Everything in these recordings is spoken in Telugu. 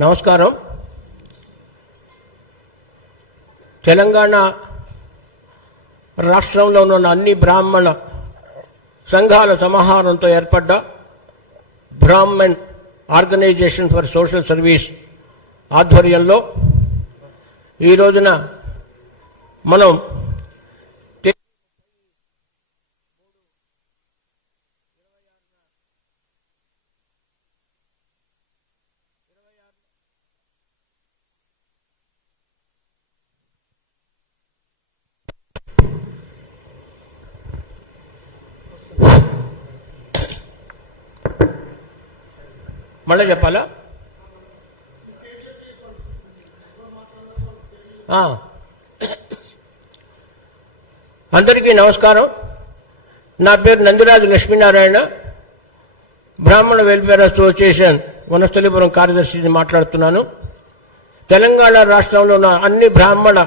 నమస్కారం. తెలంగాణ రాష్ట్రంలో ఉన్న అన్ని బ్రాహ్మణ సంఘాల సమాహారంతో ఏర్పడ్డ Brahman organization for social service ఆధ్వర్యంలో ఈ రోజున మనం మళ్ళీ చెప్పాలా? అందరికీ నమస్కారం. నా పేరు నందిరాజు లక్ష్మీనారాయణ, బ్రాహ్మణ వెల్ఫేర్ అసోసియేషన్ వనస్థలిపురం కార్యదర్శిని మాట్లాడుతున్నాను. తెలంగాణ రాష్ట్రంలో ఉన్న అన్ని బ్రాహ్మణ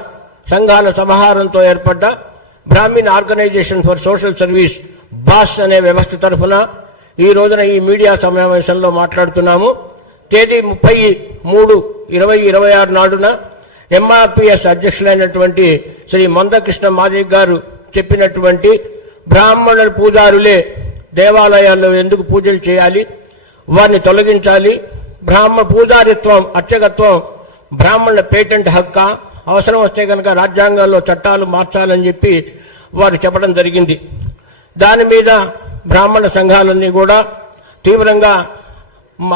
సంఘాల సమాహారంతో ఏర్పడ్డ Brahman organization for social service BOSS అనే వ్యవస్థ తరఫున ఈ రోజున ఈ మీడియా సమావేశంలో మాట్లాడుతున్నాము. తేదీ 30/3/2026 నాడున ఎంఆర్పిఎస్ అధ్యక్షులైనటువంటి శ్రీ మందకృష్ణ మాదిగ గారు చెప్పినటువంటి బ్రాహ్మణుల పూజారులే దేవాలయాల్లో ఎందుకు పూజలు చేయాలి, వారిని తొలగించాలి, బ్రాహ్మణ పూజారిత్వం అర్చకత్వం బ్రాహ్మణుల పేటెంట్ హక్క, అవసరం వస్తే కనుక రాజ్యాంగాల్లో చట్టాలు మార్చాలని చెప్పి వారు చెప్పడం జరిగింది. దాని మీద బ్రాహ్మణ సంఘాలన్నీ కూడా తీవ్రంగా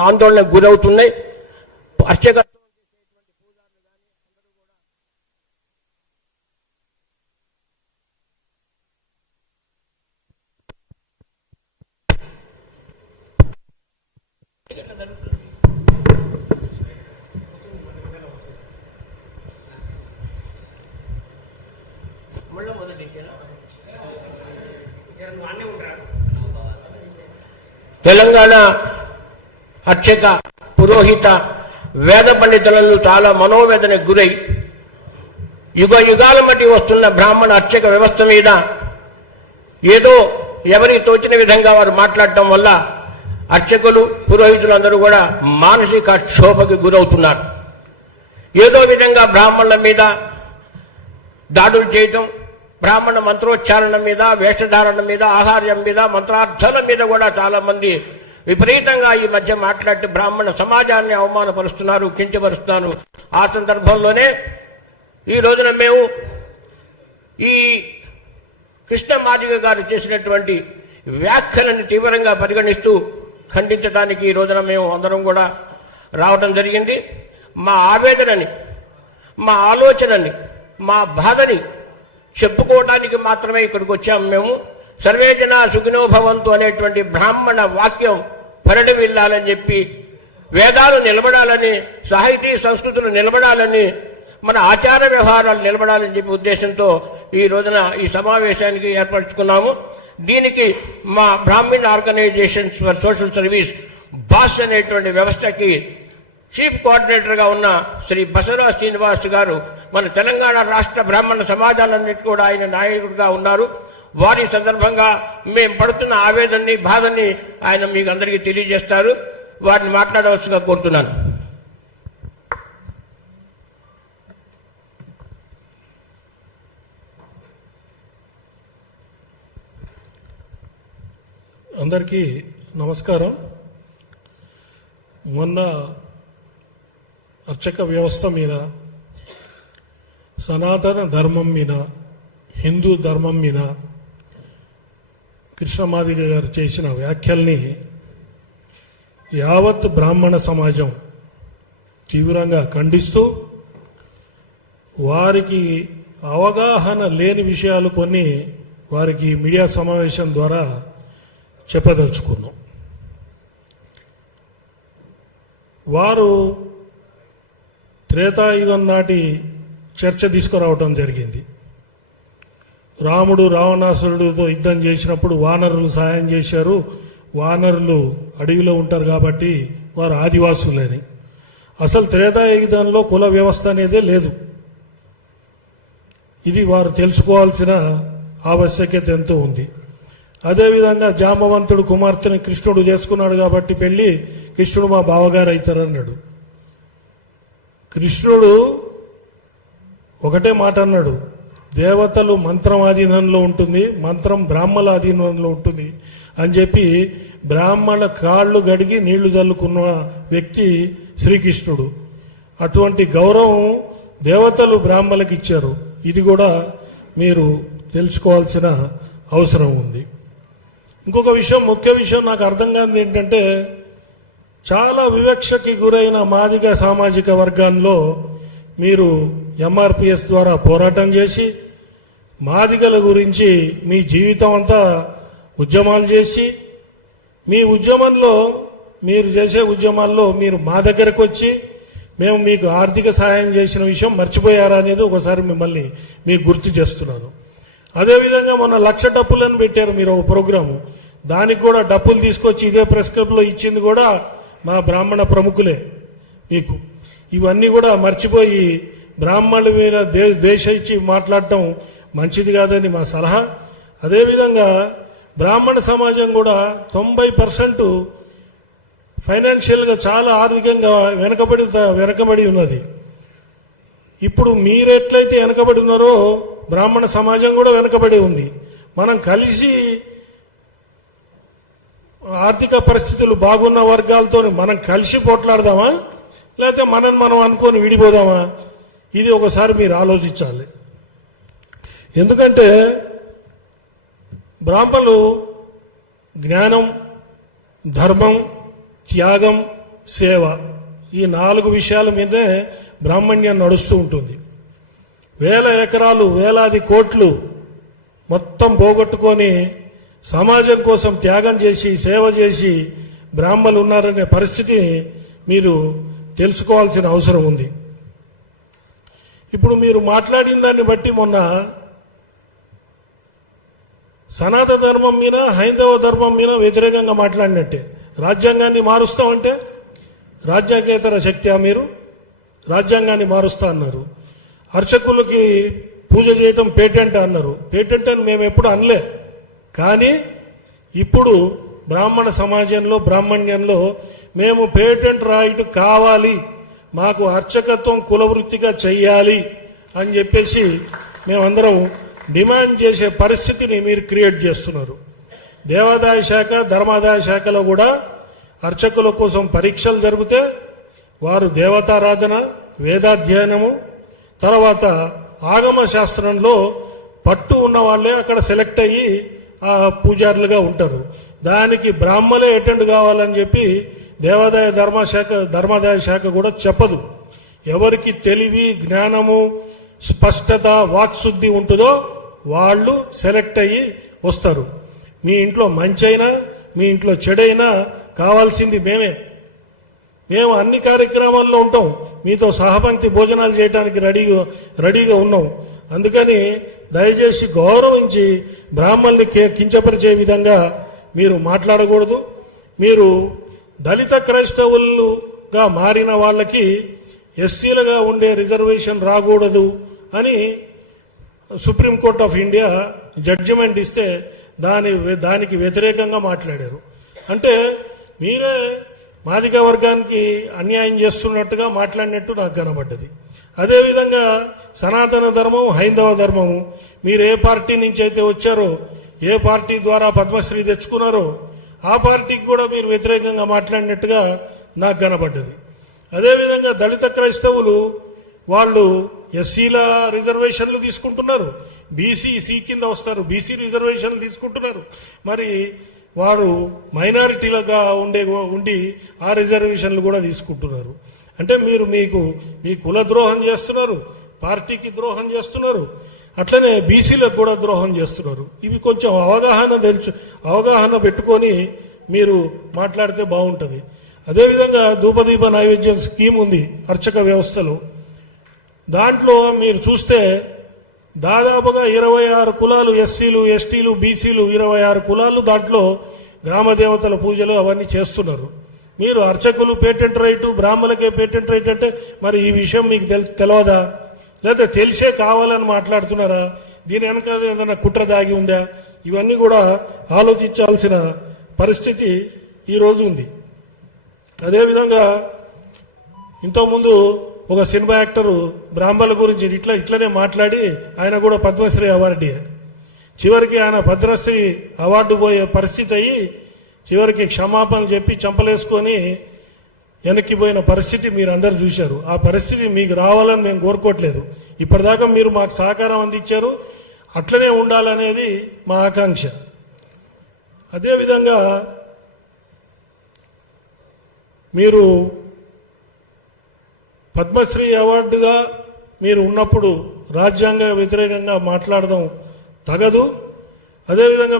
ఆందోళనకు గురవుతున్నాయి. అర్చక తెలంగాణ అర్చక పురోహిత వేద పండితులను చాలా మనోవేదనకు గురై యుగ యుగాల మధ్య వస్తున్న బ్రాహ్మణ అర్చక వ్యవస్థ మీద ఏదో ఎవరికి తోచిన విధంగా వారు మాట్లాడటం వల్ల అర్చకులు పురోహితులందరూ కూడా మానసిక క్షోభకు గురవుతున్నారు. ఏదో విధంగా బ్రాహ్మణుల మీద దాడులు చేయటం, బ్రాహ్మణ మంత్రోచ్చారణ మీద, వేషధారణ మీద, ఆహార్యం మీద, మంత్రార్థాల మీద కూడా చాలా మంది విపరీతంగా ఈ మధ్య మాట్లాడి బ్రాహ్మణ సమాజాన్ని అవమానపరుస్తున్నారు, కించపరుస్తున్నారు. ఆ సందర్భంలోనే ఈ రోజున మేము ఈ కృష్ణ మాదిగ గారు చేసినటువంటి వ్యాఖ్యలను తీవ్రంగా పరిగణిస్తూ ఖండించడానికి ఈ రోజున మేము అందరం కూడా రావడం జరిగింది. మా ఆవేదనని, మా ఆలోచనని, మా బాధని చెప్పుకోవడానికి మాత్రమే ఇక్కడికి వచ్చాము. మేము సర్వే జన సుఖినో భవంతు అనేటువంటి బ్రాహ్మణ వాక్యం పరిడి వెళ్ళాలని చెప్పి, వేదాలు నిలబడాలని, సాహితీ సంస్కృతులు నిలబడాలని, మన ఆచార వ్యవహారాలు నిలబడాలని చెప్పి ఉద్దేశంతో ఈ రోజున ఈ సమావేశానికి ఏర్పరచుకున్నాము. దీనికి మా Brahman organizations for social service BOSS అనేటువంటి వ్యవస్థకి చీఫ్ కోఆర్డినేటర్గా ఉన్న శ్రీ బసవరాజ్ శ్రీనివాస్ గారు మన తెలంగాణ రాష్ట్ర బ్రాహ్మణ సమాజాలన్నిటి కూడా ఆయన నాయకుడిగా ఉన్నారు. వారి సందర్భంగా మేము పడుతున్న ఆవేదనని, బాధని ఆయన మీకు అందరికీ తెలియజేస్తారు. వారిని మాట్లాడవలసిగా కోరుతున్నాను. అందరికీ నమస్కారం. మొన్న అర్చక వ్యవస్థ మీద, సనాతన ధర్మం మీద, హిందూ ధర్మం మీద కృష్ణమాదిగ గారు చేసిన వ్యాఖ్యల్ని యావత్ బ్రాహ్మణ సమాజం తీవ్రంగా ఖండిస్తూ, వారికి అవగాహన లేని విషయాలు కొన్ని వారికి మీడియా సమావేశం ద్వారా చెప్పదలుచుకున్నాం. వారు త్రేతాయుగం నాటి చర్చ తీసుకురావటం జరిగింది. రాముడు రావణాసురుడితో యుద్ధం చేసినప్పుడు వానరులు సహాయం చేశారు, వానరులు అడవిలో ఉంటారు కాబట్టి వారు ఆదివాసులని. అసలు త్రేతాయుగంలో కుల వ్యవస్థ అనేదే లేదు. ఇది వారు తెలుసుకోవాల్సిన ఆవశ్యకత ఎంతో ఉంది. అదేవిధంగా జాంబవంతుడు కుమార్తెని కృష్ణుడు చేసుకున్నాడు కాబట్టి పెళ్లి, కృష్ణుడు మా బావగారు అవుతారన్నాడు. కృష్ణుడు ఒకటే మాట అన్నాడు, దేవతలు మంత్రం ఆధీనంలో ఉంటుంది, మంత్రం బ్రాహ్మణ ఆధీనంలో ఉంటుంది అని చెప్పి బ్రాహ్మణ కాళ్ళు గడిగి నీళ్లు చల్లుకున్న వ్యక్తి శ్రీకృష్ణుడు. అటువంటి గౌరవం దేవతలు బ్రాహ్మణులకు ఇచ్చారు. ఇది కూడా మీరు తెలుసుకోవాల్సిన అవసరం ఉంది. ఇంకొక విషయం, ముఖ్య విషయం నాకు అర్థం కానిది ఏంటంటే, చాలా వివక్షకి గురైన మాదిగ సామాజిక వర్గాల్లో మీరు ఎంఆర్పిఎస్ ద్వారా పోరాటం చేసి మాదిగల గురించి మీ జీవితం అంతా ఉద్యమాలు చేసి, మీ ఉద్యమంలో మీరు చేసే ఉద్యమాల్లో మీరు మా దగ్గరకు వచ్చి మేము మీకు ఆర్థిక సహాయం చేసిన విషయం మర్చిపోయారా అనేది ఒకసారి మిమ్మల్ని మీకు గుర్తు చేస్తున్నాను. అదేవిధంగా మొన్న 1,00,000 డప్పులను పెట్టారు మీరు ఒక ప్రోగ్రాము, దానికి కూడా డప్పులు తీసుకొచ్చి ఇదే ప్రెస్ క్లబ్లో ఇచ్చింది కూడా మా బ్రాహ్మణ ప్రముఖులే మీకు. ఇవన్నీ కూడా మర్చిపోయి బ్రాహ్మణుల మీద దేశ ఇచ్చి మాట్లాడటం మంచిది కాదని మా సలహా. అదేవిధంగా బ్రాహ్మణ సమాజం కూడా 90% ఫైనాన్షియల్గా చాలా ఆర్థికంగా వెనకబడి ఉన్నది. ఇప్పుడు మీరెట్లయితే వెనకబడి ఉన్నారో బ్రాహ్మణ సమాజం కూడా వెనకబడి ఉంది. మనం కలిసి ఆర్థిక పరిస్థితులు బాగున్న వర్గాలతో మనం కలిసి పోట్లాడదామా, లేకపోతే మనం అనుకొని విడిపోదామా? ఇది ఒకసారి మీరు ఆలోచించాలి. ఎందుకంటే బ్రాహ్మణులు జ్ఞానం, ధర్మం, త్యాగం, సేవ, ఈ 4 విషయాల మీదే బ్రాహ్మణ్యం నడుస్తూ ఉంటుంది. వేల ఎకరాలు, వేలాది కోట్లు మొత్తం పోగొట్టుకొని సమాజం కోసం త్యాగం చేసి సేవ చేసి బ్రాహ్మణులు ఉన్నారనే పరిస్థితి మీరు తెలుసుకోవాల్సిన అవసరం ఉంది. ఇప్పుడు మీరు మాట్లాడిన దాన్ని బట్టి మొన్న సనాతన ధర్మం మీద, హైందవ ధర్మం మీద వ్యతిరేకంగా మాట్లాడినట్టే. రాజ్యాంగాన్ని మారుస్తామంటే రాజ్యాంగేతర శక్తి మీరు రాజ్యాంగాన్ని మారుస్తా అన్నారు. అర్చకులకి పూజ చేయటం పేటెంట్ అన్నారు. పేటెంట్ అని మేము ఎప్పుడు అనలే. కానీ ఇప్పుడు బ్రాహ్మణ సమాజంలో, బ్రాహ్మణ్యంలో మేము పేటెంట్ రైట్ కావాలి, మాకు అర్చకత్వం కులవృత్తిగా చెయ్యాలి అని చెప్పేసి మేమందరం డిమాండ్ చేసే పరిస్థితిని మీరు క్రియేట్ చేస్తున్నారు. దేవాదాయ శాఖ, ధర్మాదాయ శాఖలో కూడా అర్చకుల కోసం పరీక్షలు జరిగితే వారు దేవతారాధన, వేదాధ్యయనము, తర్వాత ఆగమ శాస్త్రంలో పట్టు ఉన్న వాళ్ళే అక్కడ సెలెక్ట్ అయ్యి ఆ పూజారులుగా ఉంటారు. దానికి బ్రాహ్మలే అటెండ్ కావాలని చెప్పి దేవాదాయ ధర్మాదాయ శాఖ కూడా చెప్పదు. ఎవరికి తెలివి, జ్ఞానము, స్పష్టత, వాక్శుద్ధి ఉంటుందో వాళ్ళు సెలెక్ట్ అయ్యి వస్తారు. మీ ఇంట్లో మంచైనా మీ ఇంట్లో చెడైనా కావాల్సింది మేము అన్ని కార్యక్రమాల్లో ఉంటాం. మీతో సహపంక్తి భోజనాలు చేయడానికి రెడీగా ఉన్నాం. అందుకని దయచేసి గౌరవించి బ్రాహ్మణుల్ని కించపరిచే విధంగా మీరు మాట్లాడకూడదు. మీరు దళిత క్రైస్తవులుగా మారిన వాళ్ళకి ఎస్సీలుగా ఉండే రిజర్వేషన్ రాకూడదు అని సుప్రీంకోర్టు ఆఫ్ ఇండియా జడ్జిమెంట్ ఇస్తే దానికి వ్యతిరేకంగా మాట్లాడారు. అంటే మీరే మాదిగ వర్గానికి అన్యాయం చేస్తున్నట్టుగా మాట్లాడినట్టు నాకు కనబడ్డది. అదేవిధంగా సనాతన ధర్మం, హైందవ ధర్మము, మీరు ఏ పార్టీ నుంచి అయితే వచ్చారో, ఏ పార్టీ ద్వారా పద్మశ్రీ తెచ్చుకున్నారో ఆ పార్టీకి కూడా మీరు వ్యతిరేకంగా మాట్లాడినట్టుగా నాకు కనబడ్డది. అదేవిధంగా దళిత క్రైస్తవులు వాళ్ళు ఎస్సీల రిజర్వేషన్లు తీసుకుంటున్నారు, బీసీ కింద వస్తారు, బీసీ రిజర్వేషన్లు తీసుకుంటున్నారు. మరి వారు మైనారిటీలుగా ఉండి ఆ రిజర్వేషన్లు కూడా తీసుకుంటున్నారు. అంటే మీరు మీ కుల ద్రోహం చేస్తున్నారు, పార్టీకి ద్రోహం చేస్తున్నారు, అట్లనే బీసీలకు కూడా ద్రోహం చేస్తున్నారు. ఇవి కొంచెం అవగాహన పెట్టుకొని మీరు మాట్లాడితే బాగుంటుంది. అదేవిధంగా ధూపదీప నైవేద్యం స్కీమ్ ఉంది అర్చక వ్యవస్థలో. దాంట్లో మీరు చూస్తే దాదాపుగా 26 కులాలు, ఎస్సీలు, ఎస్టీలు, బీసీలు 26 కులాలు దాంట్లో గ్రామ దేవతల పూజలు అవన్నీ చేస్తున్నారు. మీరు అర్చకులు పేటెంట్ రైటు, బ్రాహ్మణులకే పేటెంట్ రైట్ అంటే మరి ఈ విషయం మీకు తెలియదా? లేదా తెలిసే కావాలని మాట్లాడుతున్నారా? దీని వెనక ఏదైనా కుట్ర దాగి ఉందా? ఇవన్నీ కూడా ఆలోచించాల్సిన పరిస్థితి ఈరోజు ఉంది. అదేవిధంగా ఇంతకుముందు ఒక సినిమా యాక్టరు బ్రాహ్మణుల గురించి ఇట్లనే మాట్లాడి ఆయన కూడా పద్మశ్రీ అవార్డు. చివరికి ఆయన పద్మశ్రీ అవార్డు పోయే పరిస్థితి అయ్యి చివరికి క్షమాపణలు చెప్పి చంపలేసుకొని వెనక్కి పోయిన పరిస్థితి మీరు అందరు చూశారు. ఆ పరిస్థితి మీకు రావాలని మేము కోరుకోవట్లేదు. ఇప్పటిదాకా మీరు మాకు సహకారం అందించారు, అట్లనే ఉండాలనేది మా ఆకాంక్ష. అదేవిధంగా మీరు పద్మశ్రీ అవార్డుగా మీరు ఉన్నప్పుడు రాజ్యాంగ వ్యతిరేకంగా మాట్లాడడం తగదు. అదేవిధంగా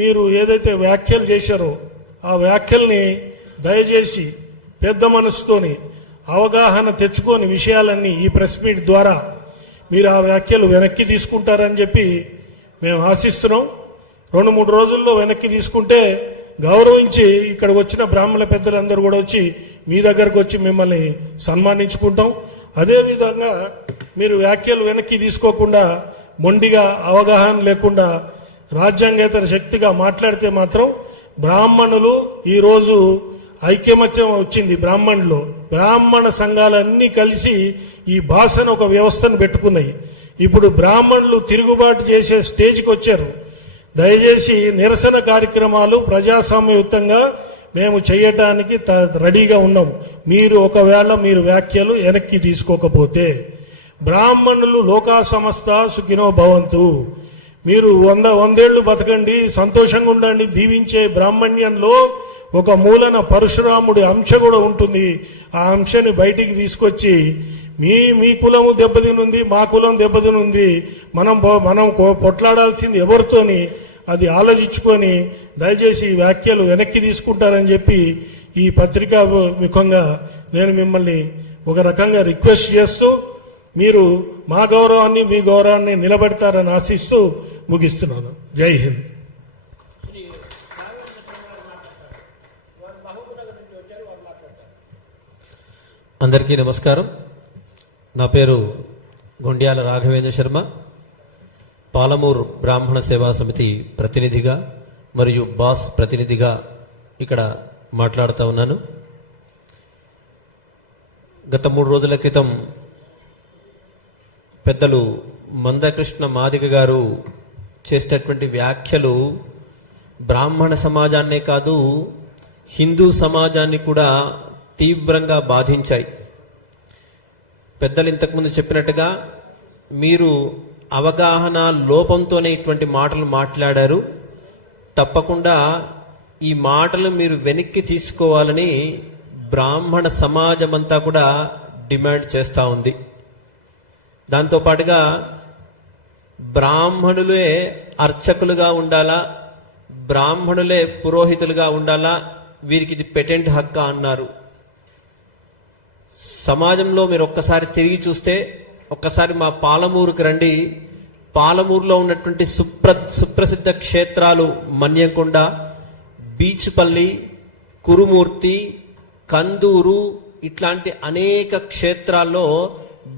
మీరు ఏదైతే వ్యాఖ్యలు చేశారో ఆ వ్యాఖ్యల్ని దయచేసి పెద్ద మనసుతోని అవగాహన తెచ్చుకొని విషయాలన్నీ ఈ ప్రెస్ మీట్ ద్వారా మీరు ఆ వ్యాఖ్యలు వెనక్కి తీసుకుంటారని చెప్పి మేము ఆశిస్తున్నాం. 2-3 రోజుల్లో వెనక్కి తీసుకుంటే గౌరవించి ఇక్కడికి వచ్చిన బ్రాహ్మణ పెద్దలందరూ కూడా వచ్చి మీ దగ్గరకు వచ్చి మిమ్మల్ని సన్మానించుకుంటాం. అదేవిధంగా మీరు వ్యాఖ్యలు వెనక్కి తీసుకోకుండా మొండిగా అవగాహన లేకుండా రాజ్యాంగేతర శక్తిగా మాట్లాడితే మాత్రం బ్రాహ్మణులు ఈరోజు ఐకమత్యం వచ్చింది. బ్రాహ్మణ సంఘాలన్నీ కలిసి ఈ భాషను ఒక వ్యవస్థను పెట్టుకున్నాయి. ఇప్పుడు బ్రాహ్మణులు తిరుగుబాటు చేసే స్టేజ్కి వచ్చారు. దయచేసి నిరసన కార్యక్రమాలు ప్రజాస్వామ్యయుతంగా మేము చేయటానికి రెడీగా ఉన్నాం. ఒకవేళ మీరు వ్యాఖ్యలు వెనక్కి తీసుకోకపోతే బ్రాహ్మణులు లోకా సమస్త సుఖినో భవంతు, మీరు 100 బతకండి, సంతోషంగా ఉండండి, దీవించే బ్రాహ్మణ్యంలో ఒక మూలన పరశురాముడి అంశ కూడా ఉంటుంది. ఆ అంశాన్ని బయటికి తీసుకొచ్చి మీ కులము దెబ్బతినుంది, మా కులం దెబ్బతినుంది, మనం పొట్లాడాల్సింది ఎవరితోని అది ఆలోచించుకొని దయచేసి ఈ వ్యాఖ్యలు వెనక్కి తీసుకుంటారని చెప్పి ఈ పత్రికా ముఖంగా నేను మిమ్మల్ని ఒక రకంగా రిక్వెస్ట్ చేస్తూ మీరు మా గౌరవాన్ని మీ గౌరవాన్ని నిలబెడతారని ఆశిస్తూ ముగిస్తున్నాను. జై హింద్. అందరికీ నమస్కారం. నా పేరు గొండ్యాల రాఘవేంద్ర శర్మ, పాలమూరు బ్రాహ్మణ సేవా సమితి ప్రతినిధిగా మరియు బాస్ ప్రతినిధిగా ఇక్కడ మాట్లాడుతూ ఉన్నాను. గత 3 రోజుల క్రితం పెద్దలు మందకృష్ణ మాదిగ గారు చేసినటువంటి వ్యాఖ్యలు బ్రాహ్మణ సమాజాన్నే కాదు హిందూ సమాజాన్ని కూడా తీవ్రంగా బాధించాయి. పెద్దలు ఇంతకుముందు చెప్పినట్టుగా మీరు అవగాహన లోపంతోనే ఇటువంటి మాటలు మాట్లాడారు. తప్పకుండా ఈ మాటలు మీరు వెనక్కి తీసుకోవాలని బ్రాహ్మణ సమాజమంతా కూడా డిమాండ్ చేస్తూ ఉంది. దాంతోపాటుగా బ్రాహ్మణులే అర్చకులుగా ఉండాలా, బ్రాహ్మణులే పురోహితులుగా ఉండాలా, వీరికి ఇది పెటెంట్ హక్కు అన్నారు. సమాజంలో మీరు ఒక్కసారి తిరిగి చూస్తే, ఒక్కసారి మా పాలమూరుకి రండి. పాలమూరులో ఉన్నటువంటి సుప్రసిద్ధ క్షేత్రాలు మన్యంకొండ, బీచ్పల్లి, కురుమూర్తి, కందూరు ఇట్లాంటి అనేక క్షేత్రాల్లో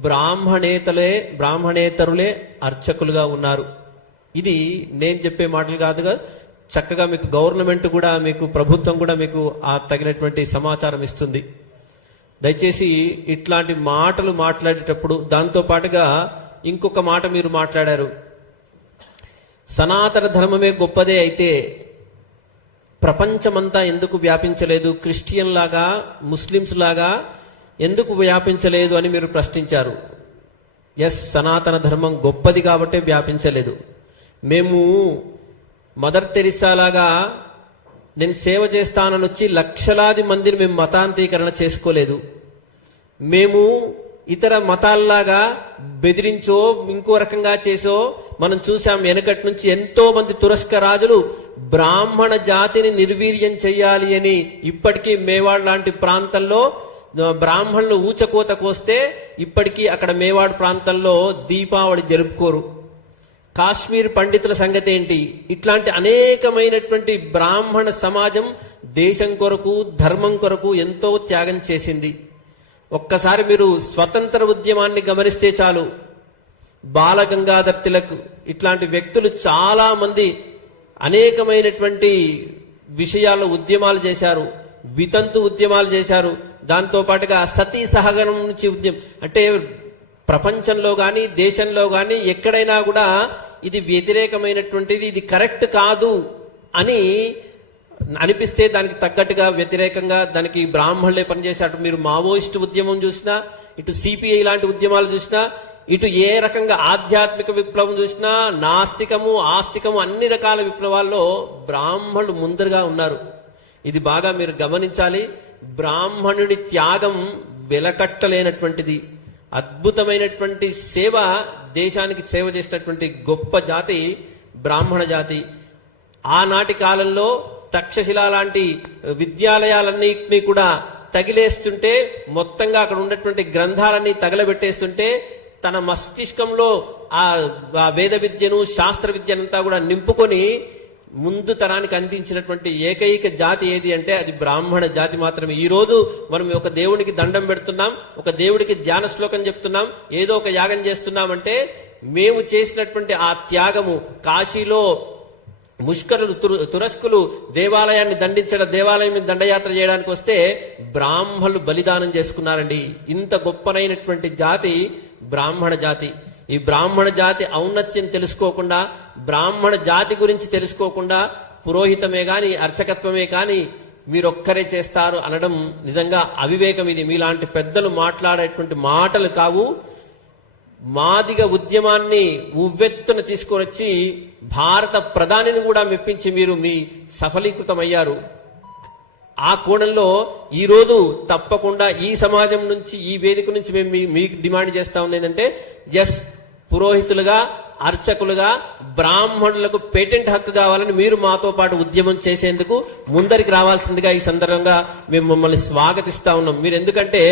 బ్రాహ్మణేతరులే అర్చకులుగా ఉన్నారు. ఇది నేను చెప్పే మాటలు కాదుగా, చక్కగా మీకు గవర్నమెంట్ కూడా, మీకు ప్రభుత్వం కూడా మీకు ఆ తగినటువంటి సమాచారం ఇస్తుంది. దయచేసి ఇట్లాంటి మాటలు మాట్లాడేటప్పుడు దాంతో పాటుగా ఇంకొక మాట మీరు మాట్లాడారు. సనాతన ధర్మమే గొప్పదే అయితే ప్రపంచమంతా ఎందుకు వ్యాపించలేదు, క్రిస్టియన్ లాగా ముస్లిమ్స్ లాగా ఎందుకు వ్యాపించలేదు అని మీరు ప్రశ్నించారు. ఎస్, సనాతన ధర్మం గొప్పది కాబట్టే వ్యాపించలేదు. మేము మదర్ తెరిసా లాగా నేను సేవ చేస్తానని వచ్చి లక్షలాది మందిని మేము మతాంతీకరణ చేసుకోలేదు. మేము ఇతర మతాల్లాగా బెదిరించో ఇంకో రకంగా చేసో మనం చూసాం. వెనకటి నుంచి ఎంతో మంది తురస్క రాజులు బ్రాహ్మణ జాతిని నిర్వీర్యం చెయ్యాలి అని ఇప్పటికీ మేవాడ్ లాంటి ప్రాంతంలో బ్రాహ్మణులు ఊచకోత కోస్తే ఇప్పటికీ అక్కడ మేవాడ్ ప్రాంతంలో దీపావళి జరుపుకోరు. కాశ్మీర్ పండితుల సంగతి ఏంటి? ఇట్లాంటి అనేకమైనటువంటి బ్రాహ్మణ సమాజం దేశం కొరకు ధర్మం కొరకు ఎంతో త్యాగం చేసింది. ఒక్కసారి మీరు స్వతంత్ర ఉద్యమాన్ని గమనిస్తే చాలు, బాలగంగాధర్ తిలక్ ఇట్లాంటి వ్యక్తులు చాలా మంది అనేకమైనటువంటి విషయాల్లో ఉద్యమాలు చేశారు, వితంతు ఉద్యమాలు చేశారు. దాంతో పాటుగా సతీ సహగమనం నుంచి ఉద్యమం, అంటే ప్రపంచంలో గాని దేశంలో గాని ఎక్కడైనా కూడా ఇది వ్యతిరేకమైనటువంటిది, ఇది కరెక్ట్ కాదు అని అనిపిస్తే దానికి తగ్గట్టుగా వ్యతిరేకంగా దానికి బ్రాహ్మణులే పనిచేశారు. మీరు మావోయిస్టు ఉద్యమం చూసినా, ఇటు సిపిఐ లాంటి ఉద్యమాలు చూసినా, ఇటు ఏ రకంగా ఆధ్యాత్మిక విప్లవం చూసినా, నాస్తికము ఆస్తికము అన్ని రకాల విప్లవాల్లో బ్రాహ్మణులు ముందరగా ఉన్నారు. ఇది బాగా మీరు గమనించాలి. బ్రాహ్మణుడి త్యాగం వెలకట్టలేనటువంటిది. అద్భుతమైనటువంటి సేవ, దేశానికి సేవ చేసినటువంటి గొప్ప జాతి బ్రాహ్మణ జాతి. ఆనాటి కాలంలో తక్షశిల లాంటి విద్యాలయాలన్నింటినీ కూడా తగిలేస్తుంటే, మొత్తంగా అక్కడ ఉన్నటువంటి గ్రంథాలన్నీ తగలబెట్టేస్తుంటే, తన మస్తిష్కంలో ఆ వేద విద్యను శాస్త్ర విద్యనంతా కూడా నింపుకొని ముందు తరానికి అందించినటువంటి ఏకైక జాతి ఏది అంటే అది బ్రాహ్మణ జాతి మాత్రమే. ఈ రోజు మనం ఒక దేవుడికి దండం పెడుతున్నాం, ఒక దేవుడికి ధ్యాన శ్లోకం చెప్తున్నాం, ఏదో ఒక యాగం చేస్తున్నామంటే మేము చేసినటువంటి ఆ త్యాగము. కాశీలో ముష్కరులు తురస్కులు దేవాలయాన్ని దేవాలయం దండయాత్ర చేయడానికి వస్తే బ్రాహ్మణులు బలిదానం చేసుకున్నారండి. ఇంత గొప్పనైనటువంటి జాతి బ్రాహ్మణ జాతి. ఈ బ్రాహ్మణ జాతి ఔన్నత్యం తెలుసుకోకుండా, బ్రాహ్మణ జాతి గురించి తెలుసుకోకుండా పురోహితమే గాని అర్చకత్వమే కాని మీరొక్కరే చేస్తారు అనడం నిజంగా అవివేకం. ఇది మీలాంటి పెద్దలు మాట్లాడేటువంటి మాటలు కావు. మాదిగ ఉద్యమాన్ని ఉవ్వెత్తున తీసుకొని వచ్చి భారత ప్రధానిని కూడా మెప్పించి మీరు మీ సఫలీకృతమయ్యారు. ఆ కోణంలో ఈరోజు తప్పకుండా ఈ సమాజం నుంచి, ఈ వేదిక నుంచి మేము మీకు డిమాండ్ చేస్తా ఉంది ఏంటంటే, ఎస్, పురోహితులుగా అర్చకులుగా బ్రాహ్మణులకు పేటెంట్ హక్కు కావాలని మీరు మాతో పాటు ఉద్యమం చేసేందుకు ముందరికి రావాల్సిందిగా ఈ సందర్భంగా మేము మమ్మల్ని స్వాగతిస్తా ఉన్నాం. మీరు ఎందుకంటే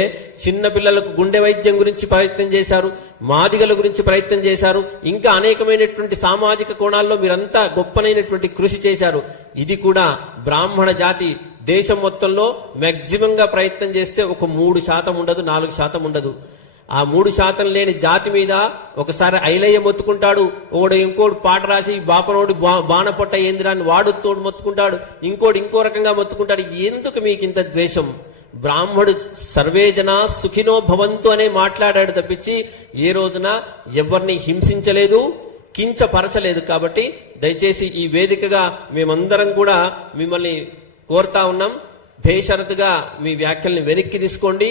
చిన్న పిల్లలకు గుండె వైద్యం గురించి ప్రయత్నం చేశారు, మాదిగల గురించి ప్రయత్నం చేశారు, ఇంకా అనేకమైనటువంటి సామాజిక కోణాల్లో మీరంతా గొప్పనైనటువంటి కృషి చేశారు. ఇది కూడా బ్రాహ్మణ జాతి దేశం మొత్తంలో మాక్సిమం గా ప్రయత్నం చేస్తే ఒక 3% ఉండదు, 4% ఉండదు. ఆ 3% లేని జాతి మీద ఒకసారి ఐలయ్య మొత్తుకుంటాడు, ఒకడు ఇంకోటి పాట రాసి బాపనోడు బాణపొట్ట ఏందిరాన్ని వాడు తోడు మొత్తుకుంటాడు, ఇంకోటి ఇంకో రకంగా మొత్తుకుంటాడు. ఎందుకు మీకు ఇంత ద్వేషం? బ్రాహ్మడు సర్వే జనా సుఖినో భవంతు అనే మాట్లాడాడు తప్పించి ఏ రోజున ఎవరిని హింసించలేదు, కించపరచలేదు. కాబట్టి దయచేసి ఈ వేదికగా మేమందరం కూడా మిమ్మల్ని కోరుతా ఉన్నాం, బేషరతుగా మీ వ్యాఖ్యల్ని వెనక్కి తీసుకోండి.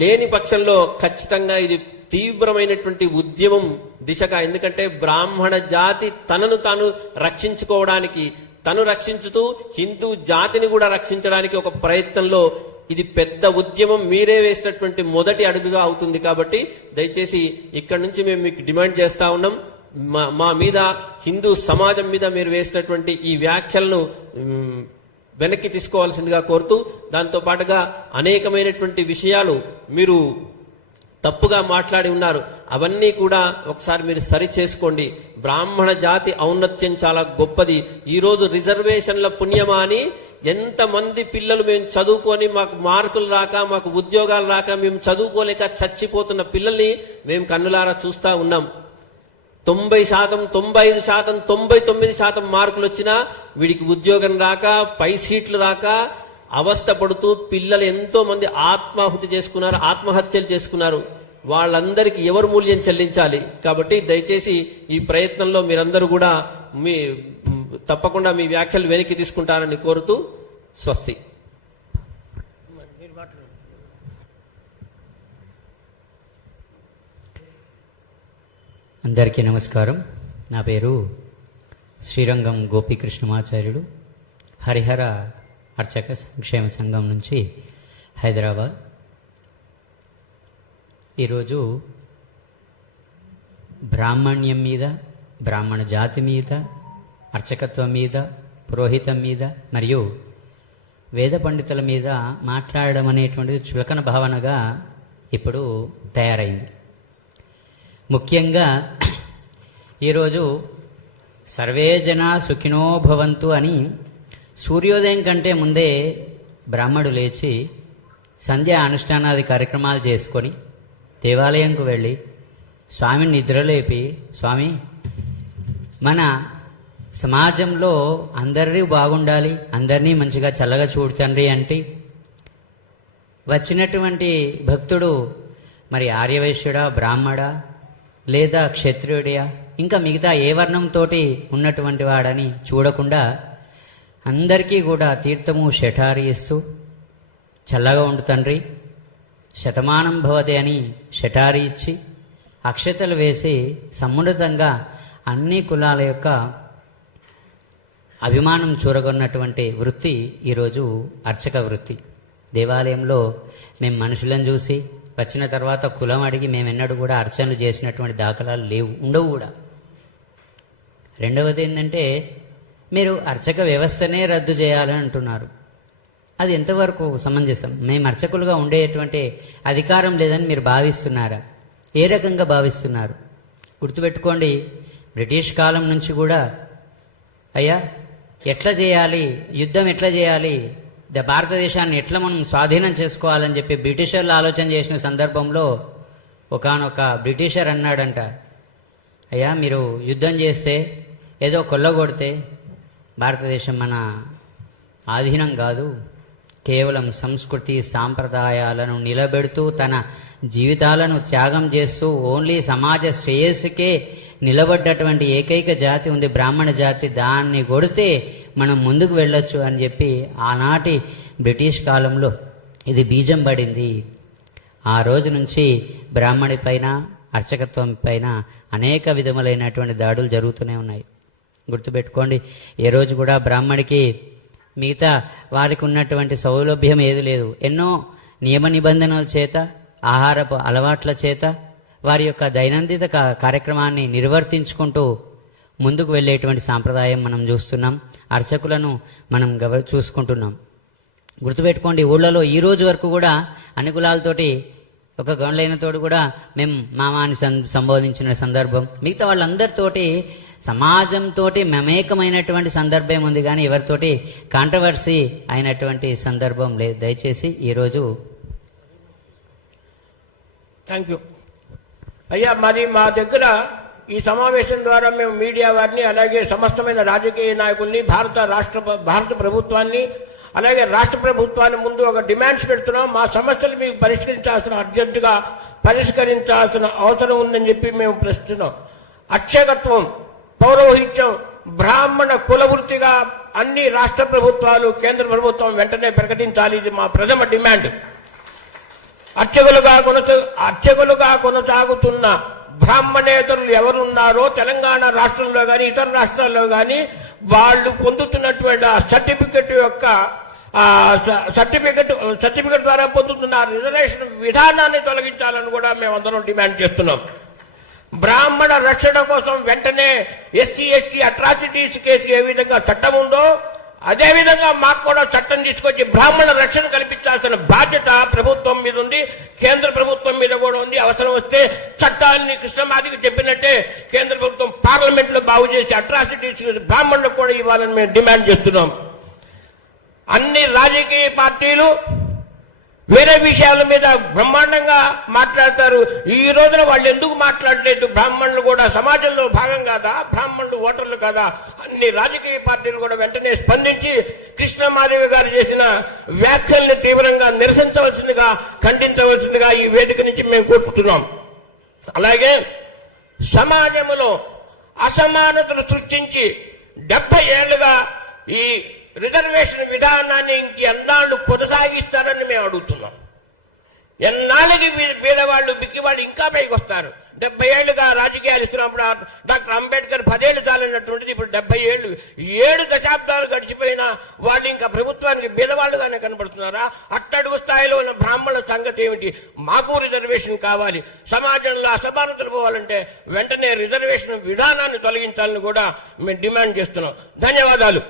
లేని పక్షంలో ఖచ్చితంగా ఇది తీవ్రమైనటువంటి ఉద్యమం దిశగా, ఎందుకంటే బ్రాహ్మణ జాతి తనను తాను రక్షించుకోవడానికి, తను రక్షించుతూ హిందూ జాతిని కూడా రక్షించడానికి ఒక ప్రయత్నంలో ఇది పెద్ద ఉద్యమం మీరే వేసినటువంటి మొదటి అడుగుగా అవుతుంది. కాబట్టి దయచేసి ఇక్కడి నుంచి మేము మీకు డిమాండ్ చేస్తా ఉన్నాం, మా మీద, హిందూ సమాజం మీద మీరు వేసినటువంటి ఈ వ్యాఖ్యలను వెనక్కి తీసుకోవాల్సిందిగా కోరుతూ, దాంతో పాటుగా అనేకమైనటువంటి విషయాలు మీరు తప్పుగా మాట్లాడి ఉన్నారు, అవన్నీ కూడా ఒకసారి మీరు సరి చేసుకోండి. బ్రాహ్మణ జాతి ఔన్నత్యం చాలా గొప్పది. ఈరోజు రిజర్వేషన్ల పుణ్యమా అని ఎంతమంది పిల్లలు మేము చదువుకొని మాకు మార్కులు రాక, మాకు ఉద్యోగాలు రాక, మేము చదువుకోలేక చచ్చిపోతున్న పిల్లల్ని మేము కన్నులారా చూస్తా ఉన్నాం. 90%, 95%, 99% మార్కులు వచ్చినా వీడికి ఉద్యోగం రాక, పై సీట్లు రాక అవస్థ పడుతూ పిల్లలు ఎంతో మంది ఆత్మహత్యలు చేసుకున్నారు. వాళ్ళందరికీ ఎవరు మూల్యం చెల్లించాలి? కాబట్టి దయచేసి ఈ ప్రయత్నంలో మీరందరూ కూడా తప్పకుండా మీ వ్యాఖ్యలు వెనక్కి తీసుకుంటారని కోరుతూ స్వస్తి. అందరికీ నమస్కారం. నా పేరు శ్రీరంగం గోపీకృష్ణమాచార్యుడు, హరిహర అర్చక సంక్షేమ సంఘం నుంచి హైదరాబాద్. ఈరోజు బ్రాహ్మణ్యం మీద, బ్రాహ్మణ జాతి మీద, అర్చకత్వం మీద, పురోహితం మీద మరియు వేద పండితుల మీద మాట్లాడడం అనేటువంటిది చులకన భావనగా ఇప్పుడు తయారైంది. ముఖ్యంగా ఈరోజు సర్వే జనా సుఖినో భవంతు అని సూర్యోదయం కంటే ముందే బ్రాహ్మడు లేచి సంధ్యా అనుష్ఠానాది కార్యక్రమాలు చేసుకొని దేవాలయంకు వెళ్ళి స్వామిని నిద్రలేపి, స్వామి మన సమాజంలో అందరినీ బాగుండాలి, అందరినీ మంచిగా చల్లగా చూడు తండ్రి అంటే వచ్చినటువంటి భక్తుడు మరి ఆర్యవైశ్యుడా, బ్రాహ్మడా, లేదా క్షత్రియుడియా, ఇంకా మిగతా ఏ వర్ణంతో ఉన్నటువంటి వాడని చూడకుండా అందరికీ కూడా తీర్థము షఠారి ఇస్తూ, చల్లగా ఉండు తండ్రి, శతమానం భవతి అని షఠారి ఇచ్చి అక్షతలు వేసి సమున్నతంగా అన్ని కులాల యొక్క అభిమానం చూరగొన్నటువంటి వృత్తి ఈరోజు అర్చక వృత్తి. దేవాలయంలో మేము మనుషులను చూసి వచ్చిన తర్వాత కులం అడిగి మేమెన్నడూ కూడా అర్చనలు చేసినటువంటి దాఖలాలు లేవు, ఉండవు కూడా. రెండవది ఏంటంటే, మీరు అర్చక వ్యవస్థనే రద్దు చేయాలని అంటున్నారు. అది ఎంతవరకు సమంజసం? మేము అర్చకులుగా ఉండేటువంటి అధికారం లేదని మీరు భావిస్తున్నారా? ఏ రకంగా భావిస్తున్నారు? గుర్తుపెట్టుకోండి, బ్రిటిష్ కాలం నుంచి కూడా అయ్యా ఎట్లా చేయాలి, యుద్ధం ఎట్లా చేయాలి, భారతదేశాన్ని ఎట్లా మనం స్వాధీనం చేసుకోవాలని చెప్పి బ్రిటిషర్లు ఆలోచన చేసిన సందర్భంలో ఒకానొక బ్రిటిషర్ అన్నాడంట, అయ్యా మీరు యుద్ధం చేస్తే, ఏదో కొల్లగొడితే భారతదేశం మన ఆధీనం కాదు, కేవలం సంస్కృతి సాంప్రదాయాలను నిలబెడుతూ తన జీవితాలను త్యాగం చేస్తూ ఓన్లీ సమాజ శ్రేయస్సుకే నిలబడ్డటువంటి ఏకైక జాతి ఉంది, బ్రాహ్మణ జాతి. దాన్ని కొడితే మనం ముందుకు వెళ్ళొచ్చు అని చెప్పి ఆనాటి బ్రిటిష్ కాలంలో ఇది బీజం పడింది. ఆ రోజు నుంచి బ్రాహ్మణి పైన, అర్చకత్వం పైన అనేక విధములైనటువంటి దాడులు జరుగుతూనే ఉన్నాయి. గుర్తుపెట్టుకోండి, ఏ రోజు కూడా బ్రాహ్మడికి మిగతా వారికి ఉన్నటువంటి సౌలభ్యం ఏది లేదు. ఎన్నో నియమ నిబంధనల చేత, ఆహారపు అలవాట్ల చేత వారి యొక్క దైనందిన కార్యక్రమాన్ని నిర్వర్తించుకుంటూ ముందుకు వెళ్ళేటువంటి సాంప్రదాయం మనం చూస్తున్నాం. అర్చకులను మనం చూసుకుంటున్నాం. గుర్తుపెట్టుకోండి, ఊళ్ళలో ఈ రోజు వరకు కూడా అన్ని కులాలతోటి ఒక గౌండ్లైనతోటి కూడా మేము మామాని సంబోధించిన సందర్భం, మిగతా వాళ్ళందరితోటి సమాజంతో మమేకమైనటువంటి సందర్భం ఉంది, కానీ ఎవరితోటి కాంట్రవర్సీ అయినటువంటి సందర్భం లేదు. దయచేసి ఈరోజు థ్యాంక్ యూ అయ్యా. మరి మా దగ్గర ఈ సమావేశం ద్వారా మేము మీడియా వారిని, అలాగే సమస్తమైన రాజకీయ నాయకుల్ని, భారత ప్రభుత్వాన్ని, అలాగే రాష్ట్ర ప్రభుత్వాన్ని ముందు ఒక డిమాండ్స్ పెడుతున్నాం. మా సమస్యలు మీకు అర్జెంటుగా పరిష్కరించాల్సిన అవసరం ఉందని చెప్పి మేము ప్రశ్నిస్తున్నాం. అర్చకత్వం, పౌరోహిత్యం బ్రాహ్మణ కులవృత్తిగా అన్ని రాష్ట్ర ప్రభుత్వాలు, కేంద్ర ప్రభుత్వం వెంటనే ప్రకటించాలి. ఇది మా ప్రథమ డిమాండ్. అర్చకులుగా కొనసాగుతున్న బ్రాహ్మణేతరులు ఎవరున్నారో తెలంగాణ రాష్ట్రంలో కానీ ఇతర రాష్ట్రాల్లో కానీ వాళ్ళు పొందుతున్నటువంటి ఆ సర్టిఫికెట్ ద్వారా పొందుతున్న రిజర్వేషన్ విధానాన్ని తొలగించాలని కూడా మేమందరం డిమాండ్ చేస్తున్నాం. బ్రాహ్మణ రక్షణ కోసం వెంటనే ఎస్సీ అట్రాసిటీస్ కేసు ఏ విధంగా చట్టం ఉందో అదేవిధంగా మాకు కూడా చట్టం తీసుకొచ్చి బ్రాహ్మణ రక్షణ కల్పించాల్సిన బాధ్యత ప్రభుత్వం మీద ఉంది, కేంద్ర ప్రభుత్వం మీద కూడా ఉంది. అవసరం వస్తే చట్టాన్ని కృష్ణమాదికి చెప్పినట్టే కేంద్ర ప్రభుత్వం పార్లమెంట్ లో బాగు చేసి అట్రాసిటీస్ బ్రాహ్మణులకు కూడా ఇవ్వాలని మేము డిమాండ్ చేస్తున్నాం. అన్ని రాజకీయ పార్టీలు వేరే విషయాల మీద బ్రహ్మాండంగా మాట్లాడతారు. ఈ రోజున వాళ్ళు ఎందుకు మాట్లాడలేదు? బ్రాహ్మణులు కూడా సమాజంలో భాగం కాదా? బ్రాహ్మణులు ఓటర్లు కాదా? అన్ని రాజకీయ పార్టీలు కూడా వెంటనే స్పందించి కృష్ణమాదేవి గారు చేసిన వ్యాఖ్యల్ని తీవ్రంగా నిరసించవలసిందిగా, ఖండించవలసిందిగా ఈ వేదిక నుంచి మేము కోరుకుంటున్నాం. అలాగే సమాజంలో అసమానతలు సృష్టించి 70 ఏళ్లుగా ఈ రిజర్వేషన్ విధానాన్ని ఎన్నాళ్ళు కొనసాగిస్తారని మేము అడుగుతున్నాం. ఎన్నాళ్ళకి పేదవాళ్ళు, బిక్కివాళ్ళు ఇంకా పైకి వస్తారు. 70 ఏళ్లుగా రాజకీయాలు ఇస్తున్నప్పుడు డాక్టర్ అంబేద్కర్ 10 ఏళ్ళు చాలన్నటువంటిది ఇప్పుడు 70 ఏళ్ళు, 7 దశాబ్దాలు గడిచిపోయినా వాళ్ళు ఇంకా ప్రభుత్వానికి బీదవాళ్ళుగానే కనబడుతున్నారా? అట్టడుగు స్థాయిలో ఉన్న బ్రాహ్మణుల సంగతి ఏమిటి? మాకు రిజర్వేషన్ కావాలి. సమాజంలో అసమానతలు పోవాలంటే వెంటనే రిజర్వేషన్ విధానాన్ని తొలగించాలని కూడా మేము డిమాండ్ చేస్తున్నాం. ధన్యవాదాలు.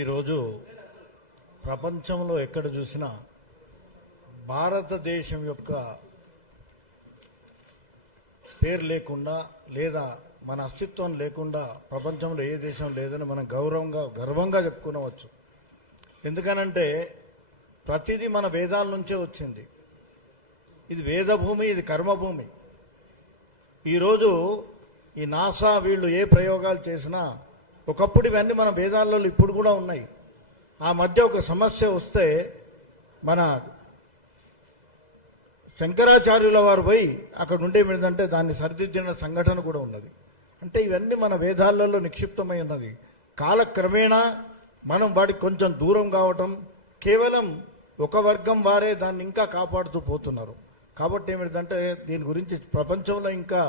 ఈరోజు ప్రపంచంలో ఎక్కడ చూసినా భారతదేశం యొక్క పేరు లేకుండా లేదా మన అస్తిత్వం లేకుండా ప్రపంచంలో ఏ దేశం లేదని మనం గర్వంగా చెప్పుకోవచ్చు. ఎందుకనంటే ప్రతిదీ మన వేదాల నుంచే వచ్చింది. ఇది వేదభూమి, ఇది కర్మభూమి. ఈరోజు ఈ నాసా వీళ్ళు ఏ ప్రయోగాలు చేసినా ఒకప్పుడు ఇవన్నీ మన వేదాలలో ఇప్పుడు కూడా ఉన్నాయి. ఆ మధ్య ఒక సమస్య వస్తే మన శంకరాచార్యుల వారు పోయి అక్కడ ఉండేమిటంటే దాన్ని సరిదిద్దిన సంఘటన కూడా ఉన్నది. అంటే ఇవన్నీ మన వేదాలలో నిక్షిప్తమై ఉన్నది. కాలక్రమేణా మనం వాటికి కొంచెం దూరం కావటం, కేవలం ఒక వర్గం వారే దాన్ని ఇంకా కాపాడుతూ పోతున్నారు. కాబట్టి ఏమిటంటే దీని గురించి ప్రపంచంలో ఇంకా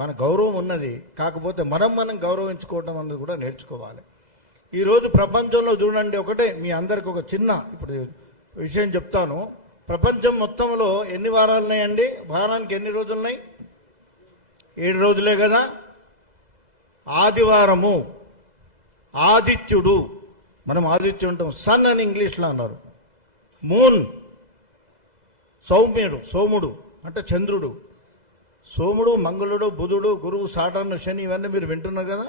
మన గౌరవం ఉన్నది. కాకపోతే మనం గౌరవించుకోవటం అనేది కూడా నేర్చుకోవాలి. ఈరోజు ప్రపంచంలో చూడండి, ఒకటే మీ అందరికి ఒక చిన్న ఇప్పుడు విషయం చెప్తాను. ప్రపంచం మొత్తంలో ఎన్ని వారాలు ఉన్నాయండి? వారానికి ఎన్ని రోజులు ఉన్నాయి? 7 రోజులే కదా. ఆదివారము, ఆదిత్యుడు, మనం ఆదిత్యుడు ఉంటాం, సన్ అని ఇంగ్లీష్లో అన్నారు. మూన్, సోముడు అంటే చంద్రుడు. సోముడు, మంగళుడు, బుధుడు, గురువు, సాటర్న్, శని, ఇవన్నీ మీరు వింటున్నారు కదా.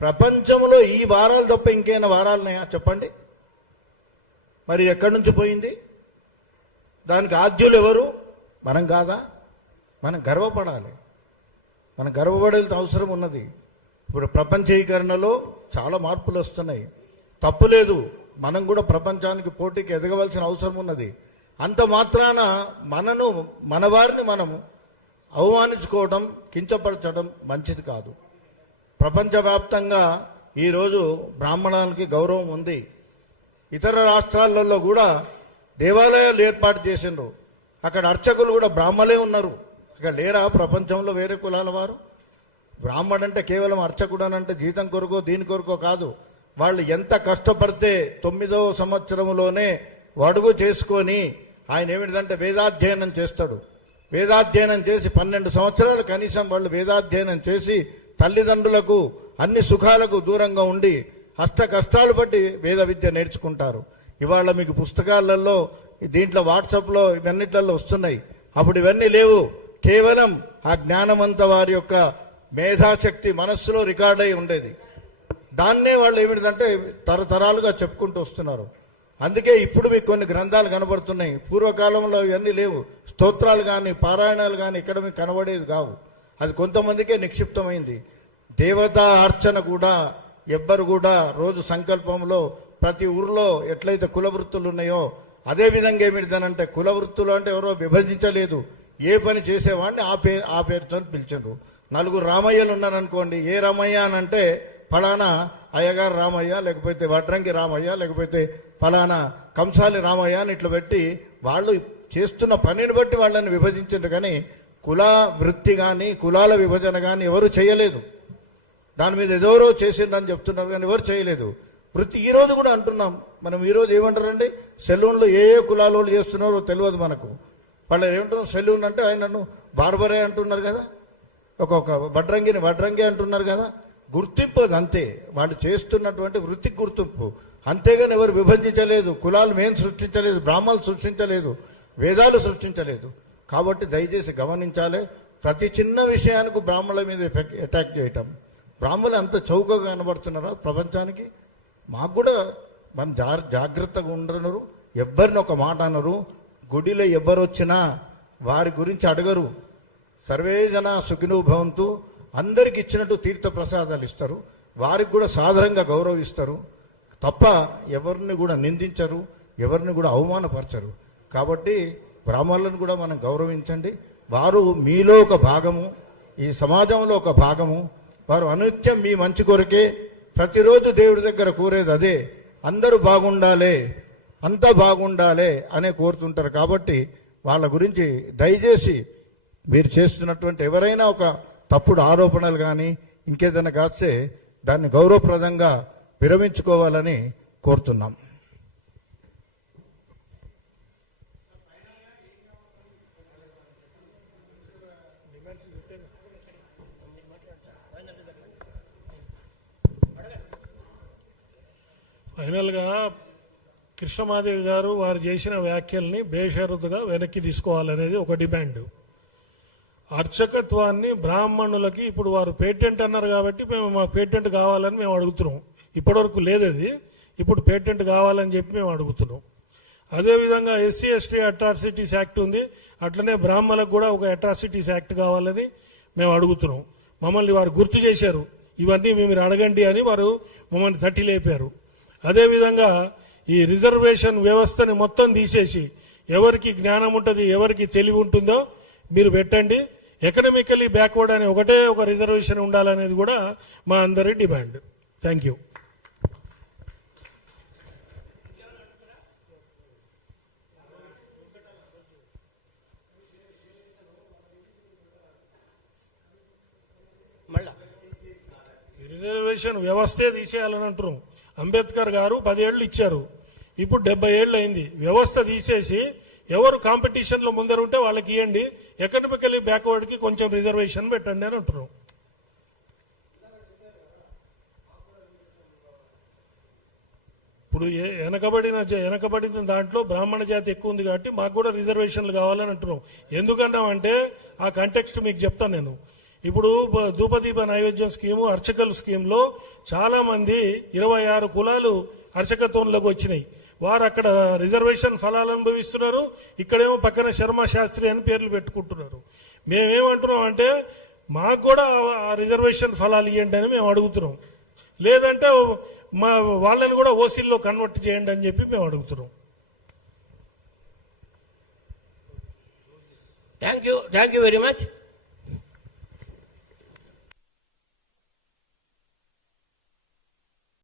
ప్రపంచంలో ఈ వారాలు తప్ప ఇంకేమైనా వారాలున్నాయా చెప్పండి? మరి ఎక్కడి నుంచి పోయింది? దానికి ఆద్యులు ఎవరు? మనం కాదా? మనం గర్వపడాలి. మనం గర్వపడాల్సిన అవసరం ఉన్నది. ఇప్పుడు ప్రపంచీకరణలో చాలా మార్పులు వస్తున్నాయి, తప్పులేదు. మనం కూడా ప్రపంచానికి పోటీకి ఎదగవలసిన అవసరం ఉన్నది. అంత మాత్రాన మన వారిని మనం అవమానించుకోవడం, కించపరచడం మంచిది కాదు. ప్రపంచవ్యాప్తంగా ఈరోజు బ్రాహ్మణానికి గౌరవం ఉంది. ఇతర రాష్ట్రాలలో కూడా దేవాలయాలు ఏర్పాటు చేసిండ్రు. అక్కడ అర్చకులు కూడా బ్రాహ్మలే ఉన్నారు. ఇక లేరా ప్రపంచంలో వేరే కులాల వారు? బ్రాహ్మడు అంటే కేవలం అర్చకుడు అని అంటే జీతం కొరకో దీని కొరకో కాదు. వాళ్ళు ఎంత కష్టపడితే 9వ సంవత్సరంలోనే అడుగు చేసుకొని ఆయన ఏమిటంటే వేదాధ్యయనం చేస్తాడు. వేదాధ్యయనం చేసి 12 సంవత్సరాలు కనీసం వాళ్ళు వేదాధ్యయనం చేసి తల్లిదండ్రులకు అన్ని సుఖాలకు దూరంగా ఉండి హస్త కష్టాలు బట్టి వేద విద్య నేర్చుకుంటారు. ఇవాళ మీకు పుస్తకాలలో, దీంట్లో వాట్సాప్లో ఇవన్నిట్లలో వస్తున్నాయి. అప్పుడు ఇవన్నీ లేవు. కేవలం ఆ జ్ఞానమంతా వారి యొక్క మేధాశక్తి మనస్సులో రికార్డ్ అయి ఉండేది. దాన్నే వాళ్ళు ఏమిటంటే తరతరాలుగా చెప్పుకుంటూ వస్తున్నారు. అందుకే ఇప్పుడు మీకు కొన్ని గ్రంథాలు కనబడుతున్నాయి. పూర్వకాలంలో ఇవన్నీ లేవు. స్తోత్రాలు కానీ పారాయణాలు కానీ ఇక్కడ మీకు కనబడేది కావు. అది కొంతమందికే నిక్షిప్తమైంది. దేవతా అర్చన కూడా ఎవ్వరు కూడా రోజు సంకల్పంలో ప్రతి ఊరిలో ఎట్లయితే కుల వృత్తులు ఉన్నాయో అదే విధంగా ఏమిటిదనంటే కుల వృత్తులు అంటే ఎవరో విభజించలేదు. ఏ పని చేసేవాడిని ఆ పేరుతో పిలిచారు. 4 రామయ్యలు ఉన్నారనుకోండి, ఏ రామయ్య అని అంటే ఫలానా అయ్యగారు రామయ్య, లేకపోతే వడ్రంగి రామయ్య, లేకపోతే ఫలానా కంసాలి రామయ్య అని ఇట్లా పెట్టి వాళ్ళు చేస్తున్న పనిని బట్టి వాళ్ళని విభజించారు. కానీ కుల వృత్తి కానీ కులాల విభజన కానీ ఎవరు చేయలేదు. దాని మీద ఎవరో చేసిండ్రని చెప్తున్నారు కానీ ఎవరు చేయలేదు. వృత్తి ఈరోజు కూడా అంటున్నాం మనం. ఈరోజు ఏమంటారండి, సెలూన్లో ఏ కులాల వాళ్ళు చేస్తున్నారో తెలియదు మనకు. వాళ్ళు ఏమంటున్నారు, సెలూన్ అంటే ఆయనను బార్బరే అంటున్నారు కదా, ఒక్కొక్క వడ్రంగి అంటున్నారు కదా. గుర్తింపు అది అంతే. వాళ్ళు చేస్తున్నటువంటి వృత్తికి గుర్తింపు. అంతేగాని ఎవరు విభజించలేదు. కులాలు మేము సృష్టించలేదు, బ్రాహ్మణులు సృష్టించలేదు, వేదాలు సృష్టించలేదు. కాబట్టి దయచేసి గమనించాలి. ప్రతి చిన్న విషయానికి బ్రాహ్మణుల మీద అటాక్ చేయటం. బ్రాహ్మణులు అంత చౌకగా కనబడుతున్నారా ప్రపంచానికి? మాకు కూడా మన జాగ్రత్తగా ఉండరు. ఎవ్వరిని ఒక మాట అనరు. గుడిలో ఎవ్వరు వచ్చినా వారి గురించి అడగరు. సర్వే జన సుఖినో భవంతు, అందరికి ఇచ్చినట్టు తీర్థ ప్రసాదాలు ఇస్తారు. వారికి కూడా సాధారణంగా గౌరవిస్తారు తప్ప ఎవరిని కూడా నిందించరు, ఎవరిని కూడా అవమానపరచరు. కాబట్టి బ్రాహ్మణులను కూడా మనం గౌరవించండి. వారు మీలో ఒక భాగము, ఈ సమాజంలో ఒక భాగము. వారు అనునిత్యం మీ మంచి కొరకే ప్రతిరోజు దేవుడి దగ్గర కోరేది అదే. అందరూ బాగుండాలి, అంతా బాగుండాలి అనే కోరుతుంటారు. కాబట్టి వాళ్ళ గురించి దయచేసి మీరు చేస్తున్నటువంటి ఎవరైనా ఒక తప్పుడు ఆరోపణలు కానీ ఇంకేదైనా కాస్తే దాన్ని గౌరవప్రదంగా విరమించుకోవాలని కోరుతున్నాం. ఫైనల్గా కృష్ణమాదేవి గారు వారు చేసిన వ్యాఖ్యల్ని బేషరతుగా వెనక్కి తీసుకోవాలనేది ఒక డిమాండ్. అర్చకత్వాన్ని బ్రాహ్మణులకి ఇప్పుడు వారు పేటెంట్ అన్నారు కాబట్టి మేము మా పేటెంట్ కావాలని మేము అడుగుతున్నాం. ఇప్పటివరకు లేదు అది, ఇప్పుడు పేటెంట్ కావాలని చెప్పి మేము అడుగుతున్నాం. అదేవిధంగా ఎస్సీ ఎస్టీ అట్రాసిటీస్ యాక్ట్ ఉంది, అట్లనే బ్రాహ్మణులకు కూడా ఒక అట్రాసిటీస్ యాక్ట్ కావాలని మేము అడుగుతున్నాం. మమ్మల్ని వారు గుర్తు చేశారు, ఇవన్నీ మీరు అడగండి అని వారు మమ్మల్ని తట్టి లేపారు. అదేవిధంగా ఈ రిజర్వేషన్ వ్యవస్థని మొత్తం తీసేసి ఎవరికి జ్ఞానం ఉంటుంది, ఎవరికి తెలివి ఉంటుందో మీరు పెట్టండి. ఎకనామికలీ బ్యాక్వర్డ్ అనే ఒకటే ఒక రిజర్వేషన్ ఉండాలనేది కూడా మా అందరి డిమాండ్. Thank you. మళ్ళా రిజర్వేషన్ వ్యవస్థే తీసేయాలని అంటున్నాం. అంబేద్కర్ గారు 10 ఏళ్లు ఇచ్చారు, ఇప్పుడు 70 ఏళ్ళు అయింది. వ్యవస్థ తీసేసి ఎవరు కాంపిటీషన్ లో ముందరుంటే వాళ్ళకి ఇవ్వండి, ఎకనామికలీ బ్యాక్వర్డ్ కి కొంచెం రిజర్వేషన్ పెట్టండి అని అంటున్నాం. ఇప్పుడు వెనకబడిన దాంట్లో బ్రాహ్మణ జాతి ఎక్కువ ఉంది కాబట్టి మాకు కూడా రిజర్వేషన్లు కావాలని అంటున్నాం. ఎందుకన్నామంటే ఆ కంటెక్స్ట్ మీకు చెప్తాను నేను. ఇప్పుడు ధూపదీప నైవేద్యం స్కీము, అర్చకల స్కీమ్ లో చాలా మంది 26 కులాలు అర్చకత్వంలోకి వచ్చినాయి. వారు అక్కడ రిజర్వేషన్ ఫలాలు అనుభవిస్తున్నారు, ఇక్కడేమో పక్కన శర్మ శాస్త్రి అని పేర్లు పెట్టుకుంటున్నారు. మేమేమంటున్నాం అంటే మాకు కూడా ఆ రిజర్వేషన్ ఫలాలు ఇవ్వండి అని మేము అడుగుతున్నాం. లేదంటే మా వాళ్ళని కూడా ఓసీల్లో కన్వర్ట్ చేయండి అని చెప్పి మేము అడుగుతున్నాం. Thank you very much.